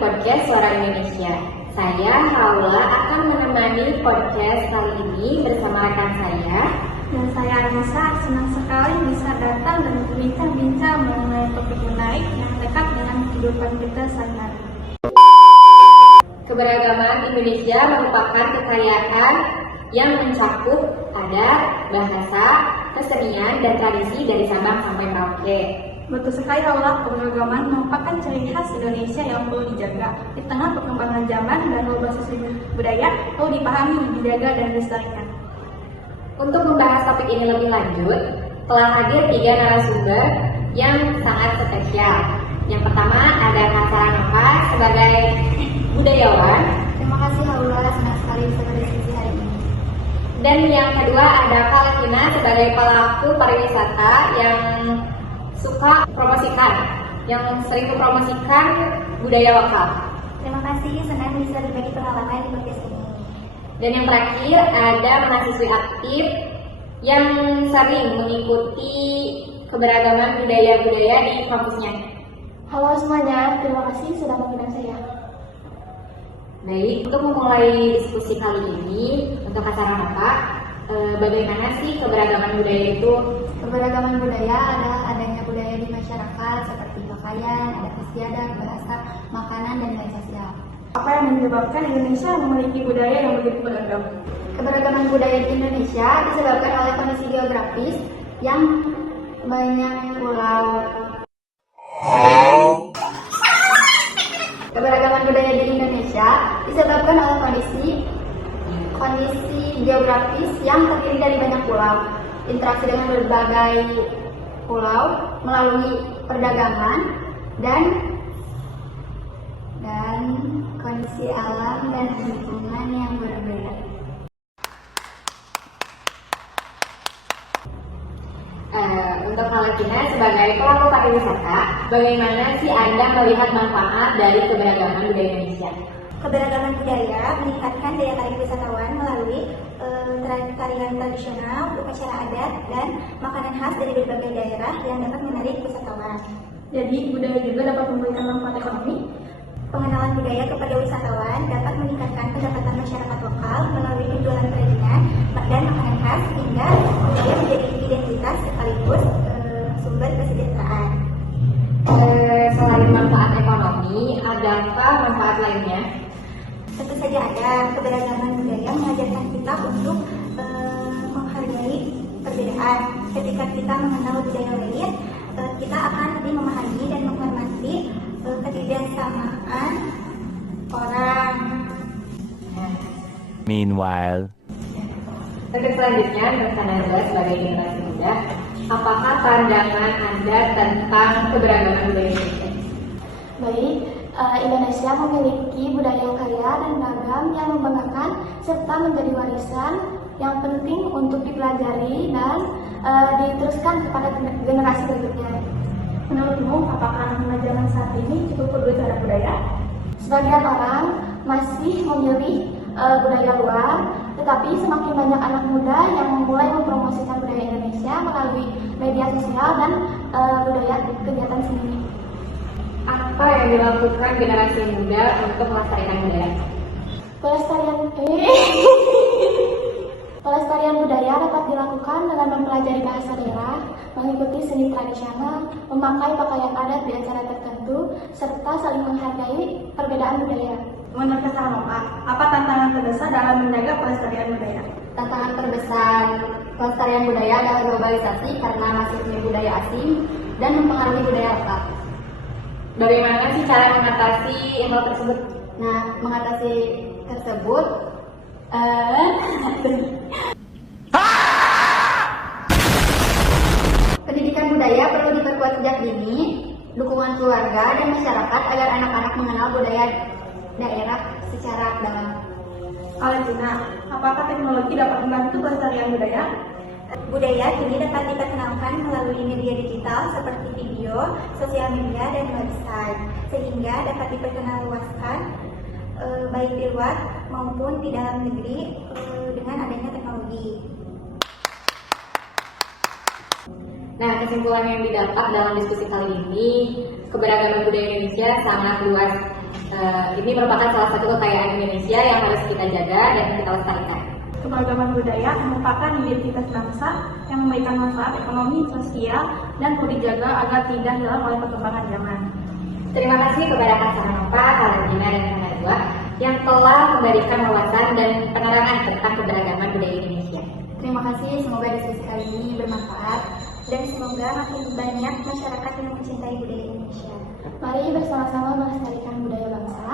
podcast Suara Indonesia. Saya Haula akan menemani podcast kali ini bersama rekan saya. Dan saya Anissa, senang sekali bisa datang dan berbincang-bincang mengenai topik menarik yang dekat dengan kehidupan kita sehari-hari. Keberagaman Indonesia merupakan kekayaan yang mencakup adat, bahasa, kesenian, dan tradisi dari Sabang sampai Merauke. Betul sekali, Allah. Keberagaman merupakan ciri khas Indonesia yang perlu dijaga. Di tengah perkembangan zaman dan berbasis budaya, perlu dipahami, dijaga, dan dilestarikan. Untuk membahas topik ini lebih lanjut, telah hadir 3 narasumber yang sangat spesial. Yang pertama ada Kak Sarah Nova sebagai budayawan. Terima kasih, Allah. Senang sekali bisa berdiskusi hari ini. Dan yang kedua ada Kak Levina sebagai pelaku pariwisata yang suka promosikan, yang sering mempromosikan budaya lokal. Terima kasih, senang bisa berbagi pengalaman di podcast ini. Dan yang terakhir ada mahasiswi aktif yang sering mengikuti keberagaman budaya-budaya di kampusnya. Halo semuanya, terima kasih sudah mengundang saya. Baik, untuk memulai diskusi kali ini, untuk acara Nova, bagaimana sih keberagaman budaya itu? Keberagaman budaya adalah adanya budaya di masyarakat seperti pakaian, adat istiadat, bahasa, makanan, dan lain sosial. Apa yang menyebabkan Indonesia memiliki budaya yang begitu beragam? Keberagaman budaya di Indonesia disebabkan oleh kondisi geografis yang banyak pulau. Keberagaman budaya di Indonesia disebabkan oleh kondisi geografis yang terdiri dari banyak pulau. Interaksi dengan berbagai pulau melalui perdagangan dan kondisi alam dan lingkungan yang berbeda. Untuk Valentina sebagai pelaku pariwisata, bagaimana sih Anda melihat manfaat dari keberagaman budaya Indonesia? Keberagaman budaya meningkatkan daya tarik wisatawan melalui tarian tradisional, upacara adat, dan makanan khas dari berbagai daerah yang dapat menarik wisatawan. Jadi, budaya juga dapat memberikan manfaat ekonomi. Pengenalan budaya kepada wisatawan dapat meningkatkan pendapatan masyarakat lokal melalui penjualan kerajinan dan makanan khas, hingga budaya menjadi identitas sekaligus sumber kesejahteraan. Selain manfaat ekonomi, adakah manfaat lainnya? Tentu saja ada. Keberagaman budaya mengajarkan kita untuk menghargai perbedaan. Ketika kita mengenal budaya lain, kita akan lebih memahami dan menghormati ketidaksamaan orang. Meanwhile, Untuk selanjutnya, menurut Anda sebagai generasi muda, apakah pandangan Anda tentang keberagaman budaya Indonesia? Baik, Indonesia memiliki budaya yang kaya dan beragam yang membanggakan serta menjadi warisan yang penting untuk dipelajari dan diteruskan kepada generasi berikutnya. Menurutmu, apakah anak muda zaman saat ini cukup peduli terhadap budaya? Sebagian orang masih memilih budaya luar, tetapi semakin banyak anak muda yang mulai mempromosikan budaya Indonesia melalui media sosial dan budaya kegiatan seni. Apa yang dilakukan generasi muda untuk melestarikan budaya? Pelestarian budaya dapat dilakukan dengan mempelajari bahasa daerah, mengikuti seni tradisional, memakai pakaian adat di acara tertentu, serta saling menghargai perbedaan budaya. Menurut Kak Nova, apa tantangan terbesar dalam menjaga pelestarian budaya? Tantangan terbesar pelestarian budaya adalah globalisasi karena masifnya budaya asing dan mempengaruhi budaya lokal. Bagaimana sih cara mengatasi hal tersebut? Nah, mengatasi tersebut, pendidikan budaya perlu diperkuat sejak dini, dukungan keluarga dan masyarakat agar anak-anak mengenal budaya daerah secara dalam. Valentina, apakah teknologi dapat membantu pelestarian budaya? Budaya kini dapat diperkenalkan melalui media digital seperti video, sosial media, dan website, sehingga dapat diperkenalluaskan baik di luar maupun di dalam negeri dengan adanya teknologi. Nah, kesimpulan yang didapat dalam diskusi kali ini, keberagaman budaya Indonesia sangat luas ini merupakan salah satu kekayaan Indonesia yang harus kita jaga dan kita lestarikan. Keberagaman budaya merupakan identitas bangsa yang memberikan manfaat ekonomi, sosial, dan perlu dijaga agar tidak hilang oleh perkembangan zaman. Terima kasih kepada Kak Saranova, Kak Regina, dan Kak Najwa yang telah memberikan wawasan dan penerangan tentang keberagaman budaya Indonesia. Terima kasih, semoga diskusi kali ini bermanfaat. Dan semoga makin banyak masyarakat yang mencintai budaya Indonesia. Mari bersama-sama melestarikan budaya bangsa.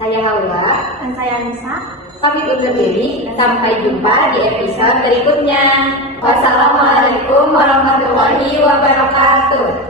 Saya Haula, Dan saya Anissa. pamit undur diri. Sampai jumpa di episode berikutnya. Wassalamualaikum warahmatullahi wabarakatuh.